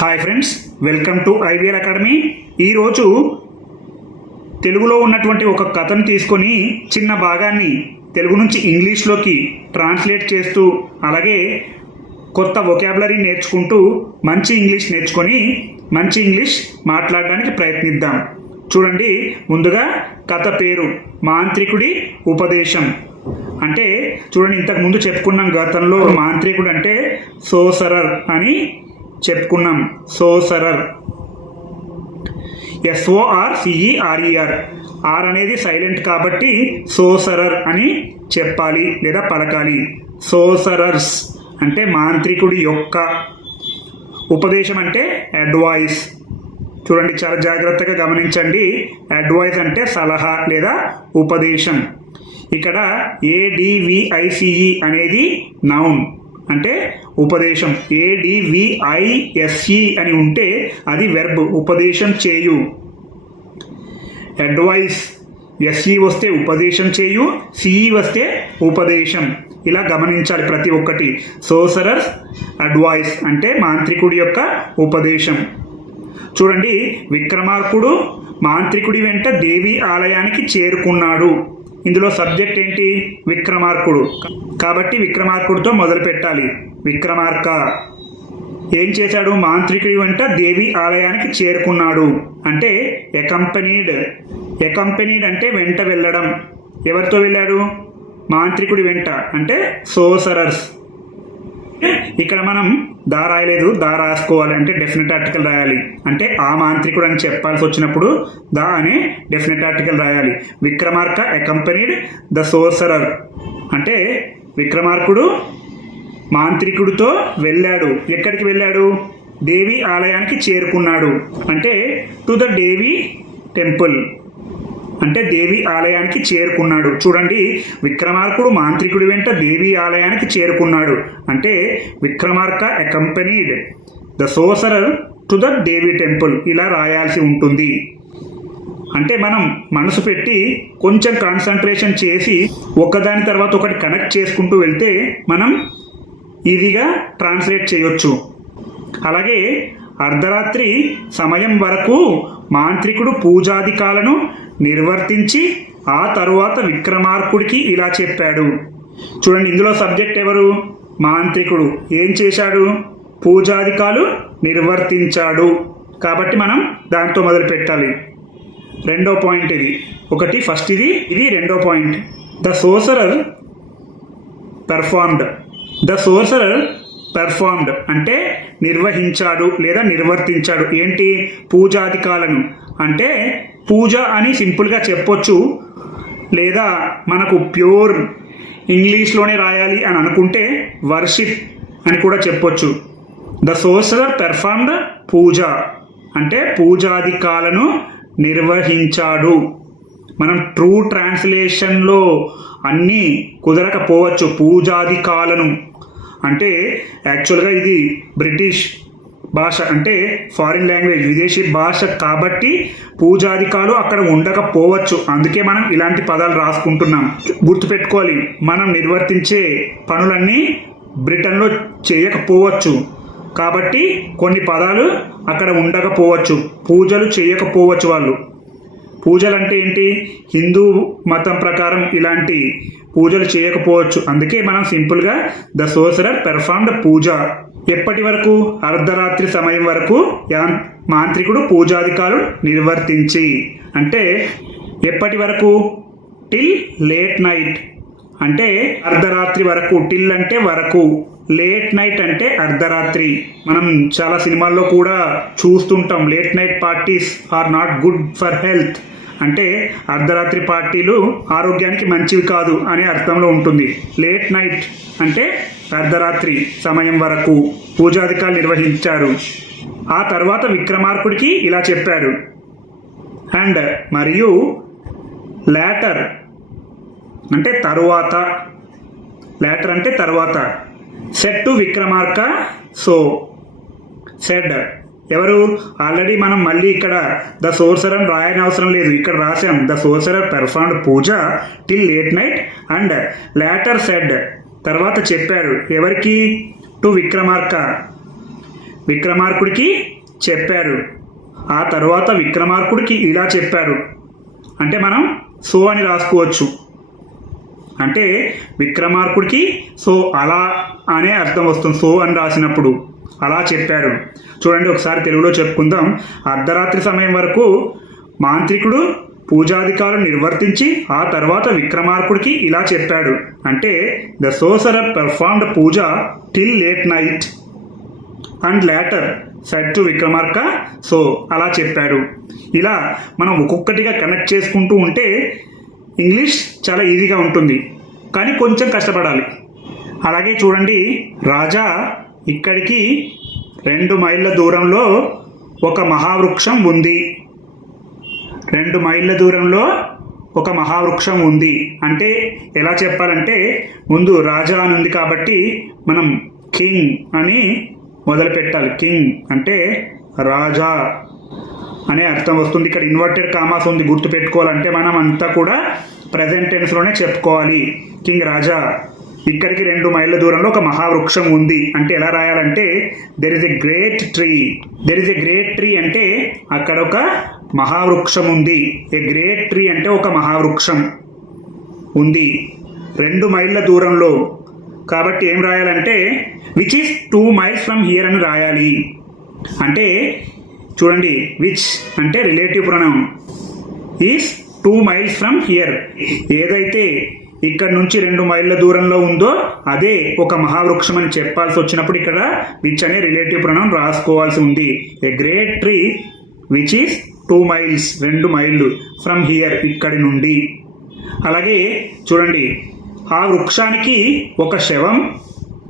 Hi friends welcome to IVR academy ఈరోజు తెలుగులో ఉన్నటువంటి ఒక కథను తీసుకొని చిన్న భాగాన్ని తెలుగు నుంచి ఇంగ్లీష్లోకి ట్రాన్స్లేట్ చేస్తూ అలాగే కొత్త వొకాబులరీ నేర్చుకుంటూ మంచి ఇంగ్లీష్ నేర్చుకొని మంచి ఇంగ్లీష్ మాట్లాడడానికి ప్రయత్నిద్దాం. చూడండి ముందుగా కథ పేరు మాంత్రికుడి ఉపదేశం. అంటే చూడండి ఇంతకు ముందు చెప్పుకున్నాం గతంలో మాంత్రికుడు అంటే సోసరర్ అని చెప్పుకున్నాం. Sorcerer S O R C E R E R R అనేది సైలెంట్ కాబట్టి సోసరర్ అని చెప్పాలి లేదా పలకాలి. సోసరర్స్ అంటే మాంత్రికుడి యొక్క ఉపదేశం అంటే అడ్వైస్ చూడండి చాలా జాగ్రత్తగా గమనించండి. అడ్వైస్ అంటే సలహా లేదా ఉపదేశం. ఇక్కడ ఏడివిఐసిఈ అనేది నౌన్ అంటే ఉపదేశం ఏడివిఐఎస్ఈ అని ఉంటే అది వెర్బ్ ఉపదేశం చేయు. అడ్వైస్ ఎస్ఈ వస్తే ఉపదేశం చేయు సిఈ వస్తే ఉపదేశం. ఇలా గమనించాలి ప్రతి ఒక్కటి. సోసరర్స్ అడ్వైస్ అంటే మాంత్రికుడి యొక్క ఉపదేశం. చూడండి విక్రమార్కుడు మాంత్రికుడి వెంట దేవి ఆలయానికి చేరుకున్నాడు. ఇందులో సబ్జెక్ట్ ఏంటి? విక్రమార్కుడు. కాబట్టి విక్రమార్కుడితో మొదలు పెట్టాలి. విక్రమార్క. ఏం చేశాడు? మాంత్రికుడి వెంట దేవి ఆలయానికి చేరుకున్నాడు. అంటే ఎకంపెనీడ్ ఎకంపెనీడ్ అంటే వెంట వెళ్ళడం. ఎవరితో వెళ్ళాడు? మాంత్రికుడి వెంట. అంటే సోసరర్స్ ఇక్కడ మనం దా రాయలేదు దా రాసుకోవాలి అంటే డెఫినెట్ ఆర్టికల్ రాయాలి. అంటే ఆ మాంత్రికుడు అని చెప్పాల్సి వచ్చినప్పుడు దా అనే డెఫినెట్ ఆర్టికల్ రాయాలి. విక్రమార్క అకంపెనీడ్ ద సోసరర్ అంటే విక్రమార్కుడు మాంత్రికుడితో వెళ్ళాడు. ఎక్కడికి వెళ్ళాడు? దేవి ఆలయానికి చేరుకున్నాడు. అంటే టు ద దేవి టెంపుల్ అంటే దేవి ఆలయానికి చేరుకున్నాడు. చూడండి విక్రమార్కుడు మాంత్రికుడి వెంట దేవి ఆలయానికి చేరుకున్నాడు. అంటే Vikramarka accompanied the sorcerer to the Devi temple ఇలా రాయాల్సి ఉంటుంది. అంటే మనం మనసు పెట్టి కొంచెం కాన్సన్ట్రేషన్ చేసి ఒకదాని తర్వాత ఒకటి కనెక్ట్ చేసుకుంటూ వెళ్తే మనం ఈజీగా ట్రాన్స్లేట్ చేయొచ్చు. అలాగే అర్ధరాత్రి సమయం వరకు మాంత్రికుడు పూజాధికాలను నిర్వర్తించి ఆ తరువాత విక్రమార్కుడికి ఇలా చెప్పాడు. చూడండి ఇందులో సబ్జెక్ట్ ఎవరు? మాంత్రికుడు. ఏం చేశాడు? పూజాధికాలు నిర్వర్తించాడు. కాబట్టి మనం దాంతో మొదలు పెట్టాలి. రెండో పాయింట్ ఇది. ఒకటి ఫస్ట్ ఇది ఇది రెండో point. The sorcerer performed. The sorcerer performed అంటే నిర్వహించాడు లేదా నిర్వర్తించాడు. ఏంటి? పూజాధికాలను అంటే పూజ అని సింపుల్గా చెప్పొచ్చు లేదా మనకు ప్యూర్ ఇంగ్లీష్లోనే రాయాలి అని అనుకుంటే వర్షిప్ అని కూడా చెప్పొచ్చు. ద సోర్సర్ పెర్ఫార్మ్డ్ పూజ అంటే పూజాధికాలను నిర్వహించాడు. మనం ట్రూ ట్రాన్స్లేషన్లో అన్నీ కుదరకపోవచ్చు. పూజాధికాలను అంటే యాక్చువల్గా ఇది బ్రిటిష్ భాష అంటే ఫారిన్ లాంగ్వేజ్ విదేశీ భాష కాబట్టి పూజాధికాలు అక్కడ ఉండకపోవచ్చు. అందుకే మనం ఇలాంటి పదాలు రాసుకుంటున్నాం. గుర్తుపెట్టుకోవాలి మనం నిర్వర్తించే పనులన్నీ బ్రిటన్లో చేయకపోవచ్చు. కాబట్టి కొన్ని పదాలు అక్కడ ఉండకపోవచ్చు. పూజలు చేయకపోవచ్చు వాళ్ళు. పూజలు అంటే ఏంటి? హిందూ మతం ప్రకారం ఇలాంటి పూజలు చేయకపోవచ్చు. అందుకే మనం సింపుల్గా ద సోసరర్ పెర్ఫార్మ్డ్ పూజ. ఎప్పటి వరకు? అర్ధరాత్రి సమయం వరకు మాంత్రికుడు పూజాధికారు నిర్వర్తించి. అంటే ఎప్పటి వరకు? Till late night. అంటే అర్ధరాత్రి వరకు. టిల్ అంటే వరకు. లేట్ నైట్ అంటే అర్ధరాత్రి. మనం చాలా సినిమాల్లో కూడా చూస్తుంటాం. Late night parties are not good for health. అంటే అర్ధరాత్రి పార్టీలు ఆరోగ్యానికి మంచివి కాదు అనే అర్థంలో ఉంటుంది. లేట్ నైట్ అంటే అర్ధరాత్రి సమయం వరకు పూజాధికారులు నిర్వహించారు. ఆ తర్వాత విక్రమార్కుడికి ఇలా చెప్పాడు. అండ్ మరియు లేటర్ అంటే తరువాత. లేటర్ అంటే తర్వాత. Said to Vikramarka so said. ఎవరు? ఆల్రెడీ మనం మళ్ళీ ఇక్కడ ద సోర్సర్ అని రాయని అవసరం లేదు. ఇక్కడ రాసాం the sorcerer performed puja till late night and later said తర్వాత చెప్పాడు. ఎవరికి? టు విక్రమార్క. విక్రమార్కుడికి చెప్పారు. ఆ తర్వాత విక్రమార్కుడికి ఇలా చెప్పారు. అంటే మనం సో అని రాసుకోవచ్చు. అంటే విక్రమార్కుడికి సో అలా అనే అర్థం వస్తుంది. సో అని రాసినప్పుడు. అలా చెప్పారు. చూడండి ఒకసారి తెలుగులో చెప్పుకుందాం. అర్ధరాత్రి సమయం వరకు మాంత్రికుడు పూజాధికారం నిర్వర్తించి ఆ తర్వాత విక్రమార్కుడికి ఇలా చెప్పాడు. అంటే the sorcerer performed puja till late night and later said to Vikramarka. So అలా చెప్పాడు. ఇలా మనం ఒక్కొక్కటిగా కనెక్ట్ చేసుకుంటూ ఉంటే ఇంగ్లీష్ చాలా ఈజీగా ఉంటుంది. కానీ కొంచెం కష్టపడాలి. అలాగే చూడండి రాజా ఇక్కడికి రెండు మైళ్ళ దూరంలో ఒక మహావృక్షం ఉంది. రెండు మైళ్ళ దూరంలో ఒక మహావృక్షం ఉంది. అంటే ఎలా చెప్పాలంటే ముందు రాజా అని ఉంది కాబట్టి మనం కింగ్ అని మొదలు పెట్టాలి కింగ్ అంటే రాజా అనే అర్థం వస్తుంది. ఇక్కడ ఇన్వర్టెడ్ కామాస్ ఉంది గుర్తు పెట్టుకోవాలంటే మనం అంతా కూడా ప్రజెంట్ టెన్స్లోనే చెప్పుకోవాలి. కింగ్ రాజా ఇక్కడికి రెండు మైళ్ళ దూరంలో ఒక మహావృక్షం ఉంది. అంటే ఎలా రాయాలంటే there is a great tree there is a great tree అంటే అక్కడ ఒక మహావృక్షం ఉంది. ఏ గ్రేట్ ట్రీ అంటే ఒక మహావృక్షం ఉంది. రెండు మైళ్ళ దూరంలో. కాబట్టి ఏం రాయాలంటే which is two miles from here అని రాయాలి. అంటే చూడండి విచ్ అంటే relative pronoun is two miles from here ఏదైతే ఇక్కడ నుంచి రెండు మైళ్ళ దూరంలో ఉందో అదే ఒక మహావృక్షం అని చెప్పాల్సి వచ్చినప్పుడు ఇక్కడ విచ్ అనే రిలేటివ్ ప్రణం రాసుకోవాల్సి ఉంది. A great tree which is two miles రెండు మైళ్ళు ఫ్రమ్ హియర్ ఇక్కడి నుండి. అలాగే చూడండి ఆ వృక్షానికి ఒక శవం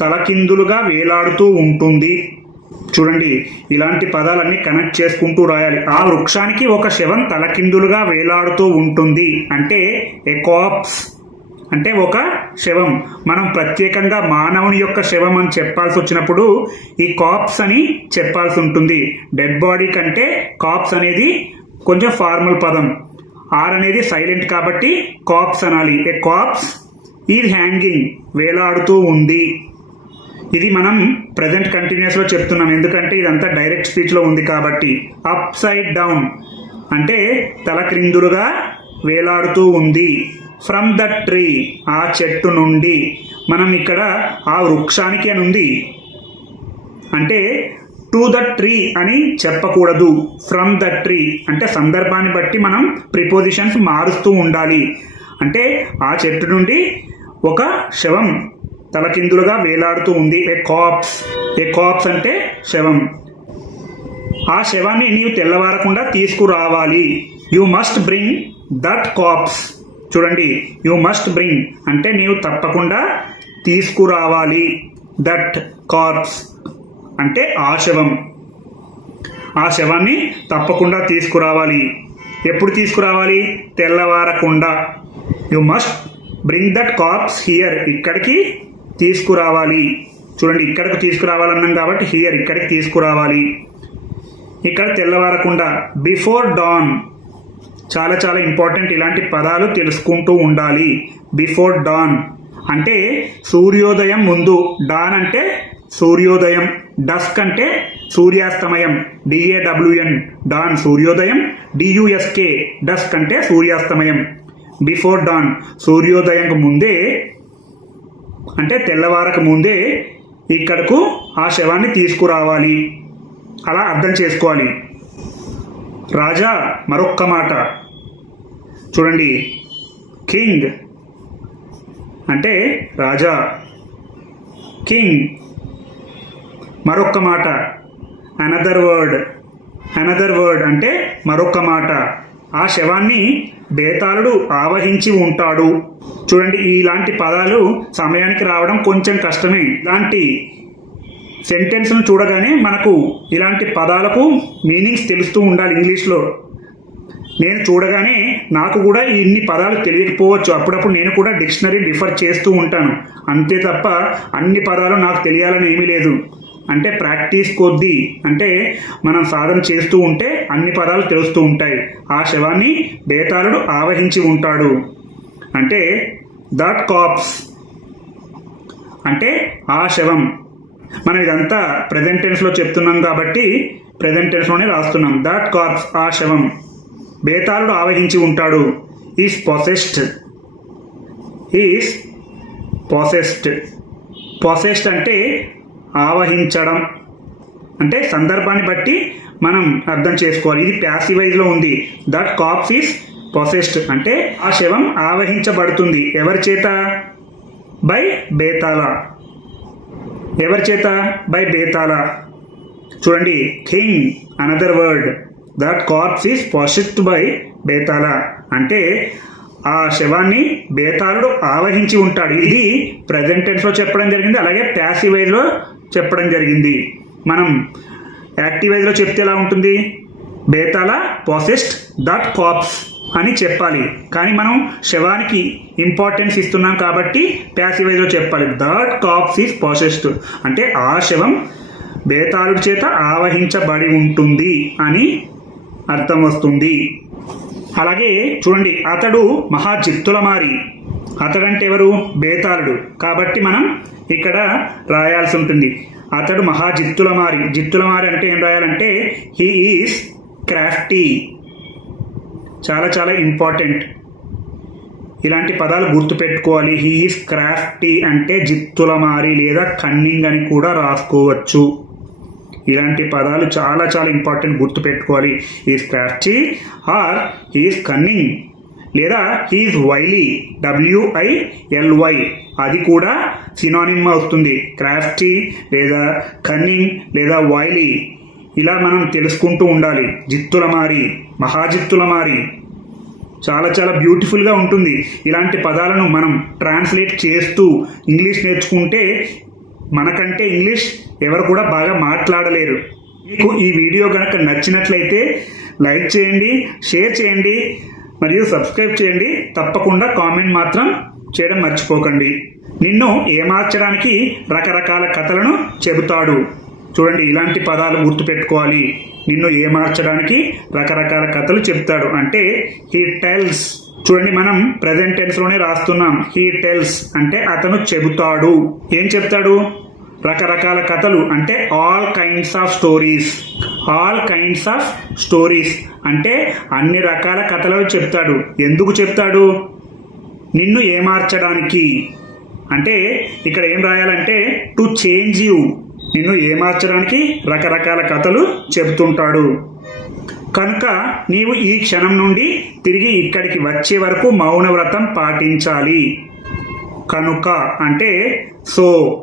తలకిందులుగా వేలాడుతూ ఉంటుంది. చూడండి ఇలాంటి పదాలన్నీ కనెక్ట్ చేసుకుంటూ రాయాలి. ఆ వృక్షానికి ఒక శవం తలకిందులుగా వేలాడుతూ ఉంటుంది. అంటే ఏ కాప్స్ అంటే ఒక శవం. మనం ప్రత్యేకంగా మానవుని యొక్క శవం అని చెప్పాల్సి వచ్చినప్పుడు ఈ కాప్స్ అని చెప్పాల్సి ఉంటుంది. డెడ్ బాడీ కంటే కాప్స్ అనేది కొంచెం ఫార్మల్ పదం. ఆర్ అనేది సైలెంట్ కాబట్టి కాప్స్ అనాలి. ఏ కాప్స్ ఈజ్ హ్యాంగింగ్ వేలాడుతూ ఉంది. ఇది మనం ప్రజెంట్ కంటిన్యూస్లో చెప్తున్నాం. ఎందుకంటే ఇదంతా డైరెక్ట్ స్పీచ్లో ఉంది కాబట్టి. అప్ సైడ్ డౌన్ అంటే తల క్రిందులుగా వేలాడుతూ ఉంది. ఫ్రమ్ ద ట్రీ ఆ చెట్టు నుండి. మనం ఇక్కడ ఆ వృక్షానికి అని ఉంది. అంటే టు ద ట్రీ అని చెప్పకూడదు. ఫ్రమ్ ద ట్రీ అంటే సందర్భాన్ని బట్టి మనం ప్రిపోజిషన్స్ మారుస్తూ ఉండాలి. అంటే ఆ చెట్టు నుండి ఒక శవం తలకిందులుగా వేలాడుతూ ఉంది. ఏ కాప్స్ ఏ కాప్స్ అంటే శవం. ఆ శవాన్ని నీవు తెల్లవారకుండా తీసుకురావాలి. You must bring that corpse చూడండి యు మస్ట్ బ్రింగ్ అంటే నీవు తప్పకుండా తీసుకురావాలి. దట్ కార్ప్స్ అంటే ఆ శవం. ఆ శవాన్ని తప్పకుండా తీసుకురావాలి. ఎప్పుడు తీసుకురావాలి? తెల్లవారకుండా. You must bring that corpse here ఇక్కడికి తీసుకురావాలి. చూడండి ఇక్కడికి తీసుకురావాలన్నాం కాబట్టి హియర్ ఇక్కడికి తీసుకురావాలి. ఇక్కడ తెల్లవారకుండా బిఫోర్ డాన్ చాలా చాలా ఇంపార్టెంట్ ఇలాంటి పదాలు తెలుసుకుంటూ ఉండాలి. బిఫోర్ డాన్ అంటే సూర్యోదయం ముందు. డాన్ అంటే సూర్యోదయం. డస్క్ అంటే సూర్యాస్తమయం. డిఏడబ్ల్యూఎన్ డాన్ సూర్యోదయం. డియుఎస్కే డస్క్ అంటే సూర్యాస్తమయం. బిఫోర్ డాన్ సూర్యోదయంకు ముందే అంటే తెల్లవారక ముందే ఇక్కడకు ఆ శవాన్ని తీసుకురావాలి. అలా అర్థం చేసుకోవాలి. రాజా మరొక్క మాట. చూడండి కింగ్ అంటే రాజా. కింగ్ మరొక్క మాట. అనదర్ వర్డ్ అనదర్ వర్డ్ అంటే మరొక్క మాట. ఆ శవాన్ని బేతాళుడు ఆవహించి ఉంటాడు. చూడండి ఇలాంటి పదాలు సమయానికి రావడం కొంచెం కష్టమే. ఇలాంటి సెంటెన్స్ను చూడగానే మనకు ఇలాంటి పదాలకు మీనింగ్స్ తెలుస్తూ ఉండాలి ఇంగ్లీష్లో. నేను చూడగానే నాకు కూడా ఇన్ని పదాలు తెలియకపోవచ్చు. అప్పుడప్పుడు నేను కూడా డిక్షనరీ రిఫర్ చేస్తూ ఉంటాను. అంతే తప్ప అన్ని పదాలు నాకు తెలియాలని ఏమీ లేదు. అంటే ప్రాక్టీస్ కొద్దీ అంటే మనం సాధన చేస్తూ ఉంటే అన్ని పదాలు తెలుస్తూ ఉంటాయి. ఆ శవాన్ని బేతాళుడు ఆవహించి ఉంటాడు. అంటే దట్ కాప్స్ అంటే ఆ శవం మనం ఇదంతా ప్రెజెంట్ టెన్స్లో చెప్తున్నాం కాబట్టి ప్రెజెంట్ టెన్స్లోనే రాస్తున్నాం. దట్ కార్ప్స్ ఆ శవం బేతాళుడు ఆవహించి ఉంటాడు. Is possessed is possessed possessed అంటే ఆవహించడం. అంటే సందర్భాన్ని బట్టి మనం అర్థం చేసుకోవాలి. ఇది ప్యాసివైజ్లో ఉంది. దట్ కాప్స్ ఈస్ పొసెస్డ్ అంటే ఆ శవం ఆవహించబడుతుంది. ఎవరి చేత? బై బేతాళ. ఎవరి చేత? బై బేతాల చూడండి thing another word that corpse is possessed by Betala అంటే ఆ శవాన్ని బేతాళుడు ఆవహించి ఉంటాడు. ఇది ప్రజెంట్ టెన్స్లో చెప్పడం జరిగింది అలాగే ప్యాసివైజ్లో చెప్పడం జరిగింది. మనం యాక్టివైజ్లో చెప్తే ఎలా ఉంటుంది? బేతాల పాసిస్ట్ దట్ కాప్స్ అని చెప్పాలి. కానీ మనం శవానికి ఇంపార్టెన్స్ ఇస్తున్నాం కాబట్టి ప్యాసివైజ్లో చెప్పాలి. దట్ కాప్స్ ఈస్ పొసెస్డ్ అంటే ఆ శవం బేతాళుడి చేత ఆవహించబడి ఉంటుంది అని అర్థం వస్తుంది. అలాగే చూడండి అతడు మహాజిత్తులమారి అతడంటే ఎవరు? బేతాళుడు. కాబట్టి మనం ఇక్కడ రాయాల్సి ఉంటుంది. అతడు మహాజిత్తులమారి జిత్తులమారి అంటే ఏం రాయాలంటే హీ ఈస్ క్రాఫ్టీ చాలా చాలా ఇంపార్టెంట్ ఇలాంటి పదాలు గుర్తుపెట్టుకోవాలి. హీ ఈస్ క్రాఫ్టీ అంటే జిత్తులమారి లేదా కన్నింగ్ అని కూడా రాసుకోవచ్చు. ఇలాంటి పదాలు చాలా చాలా ఇంపార్టెంట్ గుర్తుపెట్టుకోవాలి. Is crafty or he's cunning లేదా he's wily W I L Y అది కూడా సినానిమ్ అవుతుంది. క్రాఫ్టీ లేదా కన్నింగ్ లేదా వైలీ ఇలా మనం తెలుసుకుంటూ ఉండాలి. జిత్తుల మారి మహాజిత్తుల మారి. చాలా చాలా బ్యూటిఫుల్గా ఉంటుంది. ఇలాంటి పదాలను మనం ట్రాన్స్లేట్ చేస్తూ ఇంగ్లీష్ నేర్చుకుంటే మనకంటే ఇంగ్లీష్ ఎవరు కూడా బాగా మాట్లాడలేరు. మీకు ఈ వీడియో కనుక నచ్చినట్లయితే లైక్ చేయండి షేర్ చేయండి మరియు సబ్స్క్రైబ్ చేయండి. తప్పకుండా కామెంట్ మాత్రం చేయడం మర్చిపోకండి. నిన్ను ఏమార్చడానికి రకరకాల కథలను చెబుతాడు. చూడండి ఇలాంటి పదాలు గుర్తుపెట్టుకోవాలి. నిన్ను ఏమార్చడానికి రకరకాల కథలు చెప్తాడు. అంటే హీ టెల్స్ చూడండి మనం ప్రజెంట్ టెన్స్లోనే రాస్తున్నాం. హీ టెల్స్ అంటే అతను చెబుతాడు. ఏం చెప్తాడు? రకరకాల కథలు. అంటే all kinds of stories all kinds of stories అంటే అన్ని రకాల కథలు చెప్తాడు. ఎందుకు చెప్తాడు? నిన్ను ఏమార్చడానికి. అంటే ఇక్కడ ఏం రాయాలంటే టు చేంజ్ యూ నిన్ను ఏమార్చడానికి రకరకాల కథలు చెబుతుంటాడు. కనుక నీవు ఈ క్షణం నుండి తిరిగి ఇక్కడికి వచ్చే వరకు మౌనవ్రతం పాటించాలి. కనుక అంటే సో.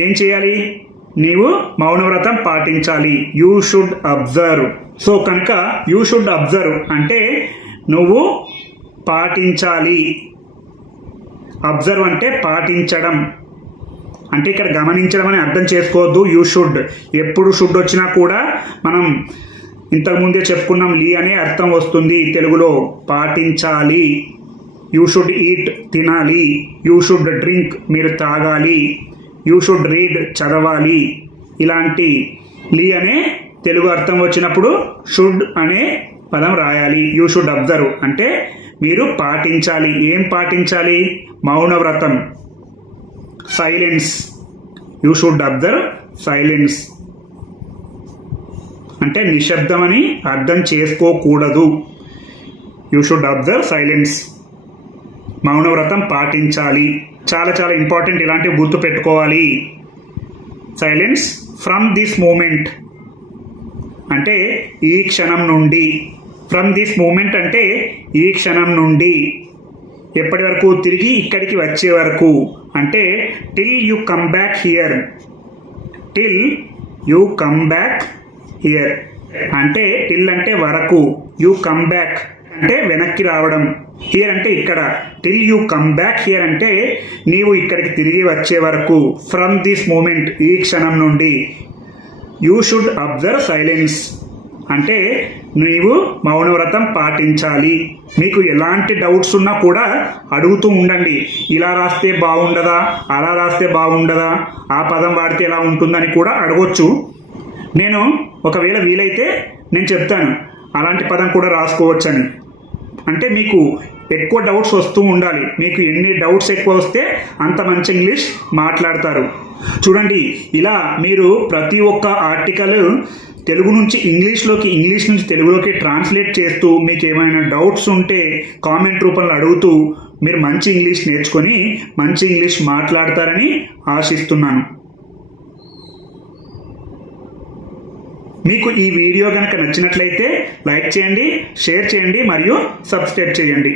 ఏం చేయాలి? నీవు మౌనవ్రతం పాటించాలి. You should observe. సో కనుక యూ షుడ్ అబ్జర్వ్ అంటే నువ్వు పాటించాలి. అబ్జర్వ్ అంటే పాటించడం. అంటే ఇక్కడ గమనించడం అని అర్థం చేసుకోవద్దు యూ షుడ్ ఎప్పుడు షుడ్ వచ్చినా కూడా మనం ఇంతకుముందే చెప్పుకున్నాం లీ అనే అర్థం వస్తుంది తెలుగులో. పాటించాలి. యూ షుడ్ ఈట్ తినాలి. యూ షుడ్ డ్రింక్ మీరు తాగాలి. యూ షుడ్ రీడ్ చదవాలి. ఇలాంటి లీ అనే తెలుగు అర్థం వచ్చినప్పుడు షుడ్ అనే పదం రాయాలి. యూ షుడ్ అబ్జర్వ్ అంటే మీరు పాటించాలి. ఏం పాటించాలి? మౌనవ్రతం. Silence you should observe silence అంటే నిశ్శబ్దం అని అర్థం చేసుకోకూడదు. యూ షుడ్ అబ్జర్వ్ సైలెన్స్ మౌనవ్రతం పాటించాలి. చాలా చాలా ఇంపార్టెంట్ ఇలాంటివి గుర్తు పెట్టుకోవాలి. సైలెన్స్ ఫ్రమ్ దిస్ మూమెంట్ అంటే ఈ క్షణం నుండి. ఫ్రమ్ దిస్ మూమెంట్ అంటే ఈ క్షణం నుండి. ఎప్పటి వరకు తిరిగి ఇక్కడికి వచ్చే వరకు అంటే till you come back here till you come back here అంటే టిల్ అంటే వరకు. యు కమ్ బ్యాక్ అంటే వెనక్కి రావడం. హియర్ అంటే ఇక్కడ. Till you come back here అంటే నీవు ఇక్కడికి తిరిగి వచ్చే వరకు. ఫ్రమ్ దిస్ మూమెంట్ ఈ క్షణం నుండి. యూ షుడ్ అబ్జర్వ్ సైలెన్స్ అంటే నీవు మౌనవ్రతం పాటించాలి. మీకు ఎలాంటి డౌట్స్ ఉన్నా కూడా అడుగుతూ ఉండండి. ఇలా రాస్తే బాగుండదా? అలా రాస్తే బాగుండదా? ఆ పదం వాడితే ఎలా ఉంటుందని కూడా అడగొచ్చు. నేను ఒకవేళ వీలైతే నేను చెప్తాను. అలాంటి పదం కూడా రాసుకోవచ్చని. అంటే మీకు ఎక్కువ డౌట్స్ వస్తూ ఉండాలి. మీకు ఎన్ని డౌట్స్ ఎక్కువ వస్తే అంత మంచి ఇంగ్లీష్ మాట్లాడతారు. చూడండి ఇలా మీరు ప్రతి ఒక్క ఆర్టికల్ తెలుగు నుంచి ఇంగ్లీష్లోకి ఇంగ్లీష్ నుంచి తెలుగులోకి ట్రాన్స్లేట్ చేస్తూ మీకు ఏమైనా డౌట్స్ ఉంటే కామెంట్ రూపంలో అడుగుతూ మీరు మంచి ఇంగ్లీష్ నేర్చుకొని మంచి ఇంగ్లీష్ మాట్లాడతారని ఆశిస్తున్నాను. మీకు ఈ వీడియో కనుక నచ్చినట్లయితే లైక్ చేయండి షేర్ చేయండి మరియు సబ్స్క్రైబ్ చేయండి.